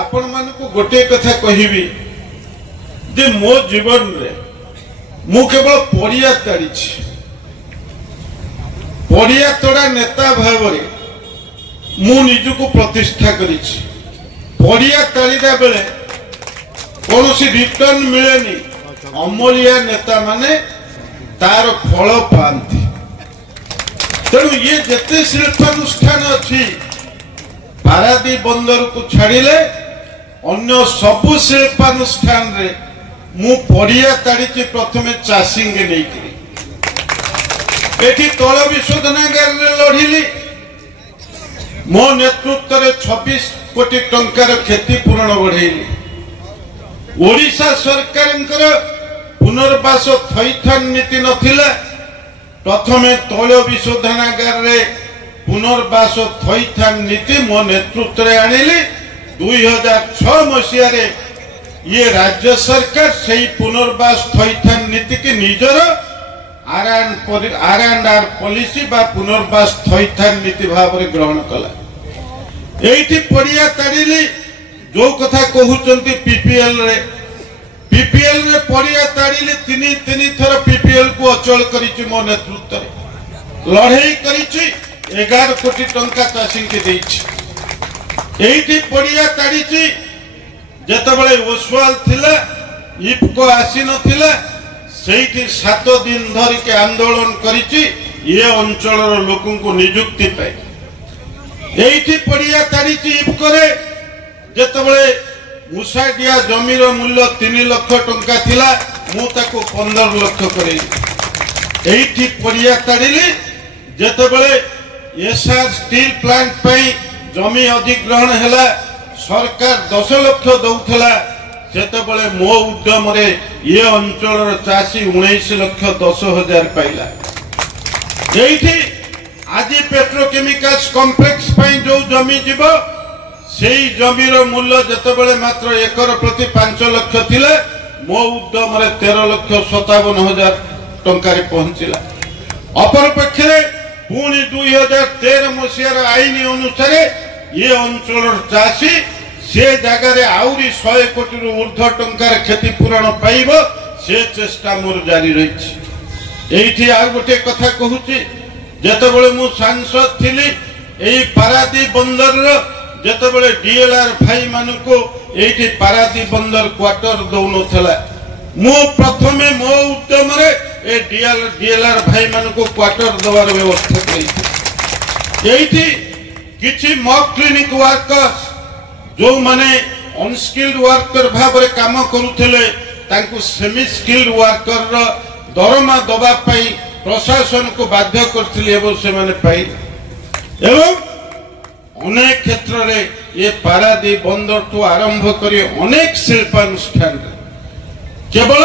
आपण मान को गोटे कथा कहबी जे मो जीवन रे मु केवल पड़िया ताड़ी पड़िया तोड़ा नेता भाव मु निजको प्रतिष्ठा करी पड़िया ताड़ा बेले कौन सी रिटर्न मिलेनी अमलिया नेता माने तार फल पाती तेणु ये जिते शिल्पानुष्ठान अच्छी पारादीप बंदर को छाड़िले अन्य सबु शिल्पानुष्ठान रे मु पड़िया ताड़ी प्रथमे चाषी नहीं तल विशोधनागार लड़िली मो नेतृत्व 26 कोटी टंकार क्षतिपूरण बढ़ेली ओडिशा सरकार पुनर्वास थैथान नीति नथिला प्रथमे तैल विशोधनागार रे पुनर्वास थैथान नीति मो नेतृत्व रे आनिली 2006 मसीह ये राज्य सरकार से पुनर्वास थैथान नीति की निजर आर पॉलिसी बा पुनर्वास थैथान नीति भाव में ग्रहण कला एठी पड़िया ताड़िली जो कथा कहउचंती पीपीएल रे पड़िया ताड़िली तीन थर पीपीएल को अचल करिछि मो नेतृत्व लड़ाई करिछि 11 कोटी टंका चाषी के देछि एठी पड़िया ताड़िछि जेतबळे ओसवाल थिला इफको आसी नथिला सेठी 7 दिन धरि के आंदोलन करिछि ये अंचल लोकन को नियुक्ति पाई एठी पड़िया ताड़िछि इफको रे जेतबळे मुसाडिया जमीर मूल्य 3 लाख टंका थिला मु ताको 15 लाख करे एठी पड़िया ताड़िली जेतबळे एसआर स्टील प्लांट पई जमी अधिग्रहण हैला सरकार 10 लाख दउथला सेतबळे मो उद्यम रे ये अंचल चाषी 19 लाख 10 हजार पाइला एठी आज पेट्रोकेमिकल्स कॉम्प्लेक्स पई जो जमी जीवो सेई जमीर मूल्य जेतबळे मात्र एकर प्रति 5 लाख थिले मो उद्यम रे 13 लाख 57 हजार टंका रे पहुंचिला अपर पक्षरे पुणी 2013 मसीहार आईन अनुसार ये अंचल चाषी से जगह रे आउरी 100 कोटी रु ऊर्ध्व टंकार क्षतिपूरण पाइब से चेष्टा मोर जारी रही एठी आ गोटे कथा कहूची जेतबळे मु सांसद थिली एई पारादीप बंदर रो जेतबळे डीएलआर भाई मानको एठी पारादीप बंदर क्वार्टर दउनो थला मु प्रथमे मो उद्यम रे ए डीएलआर भाई मानको क्वार्टर दवार व्यवस्था करी एठी किछि मॉक क्लिनिक वर्कर्स जो माने अनस्किल्ड वर्कर भाव रे काम करूथिले तांको सेमी स्किल्ड वर्कर रो दरमा दबा पई प्रशासन को बाध्य करथिले एवं से माने पाई एवं अनेक क्षेत्र रे ये पारादीप बंदर तो आरंभ करी अनेक शिल्पानुष्ठान केवल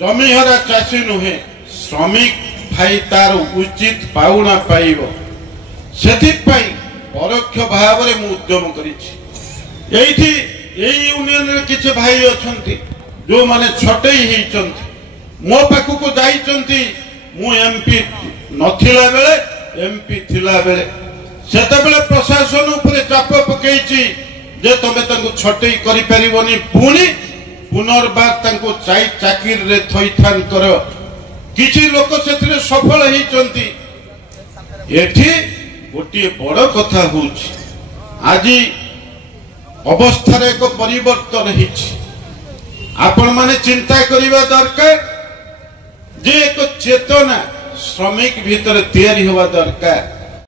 जमीहरा चाषी नुहे श्रमिक भाई तार उचित पाउना पाइब से परोक्ष भाव में उद्यम करिछि एठी एई यूनियन रे किछ भाई अछंती जो माने छटई हिचंती मो पाखु को जाइचंती मु एमपी नथिला बेले एमपी थिला बेले सेतबेले प्रशासन ऊपर चाप पकेइछि जे तमे तांको छटई करि परिबोनी पुनी पुनर्बार तांको चाकिर रे थैथान कर किछि लोक सेथिरे सफल हिचंती एठी गोटे बड़ कथा होछि आज अवस्था एक परिवर्तन आपण माने चिंता करिबा दरकार जे एक चेतना श्रमिक भीतर तैयारी होवा दरकार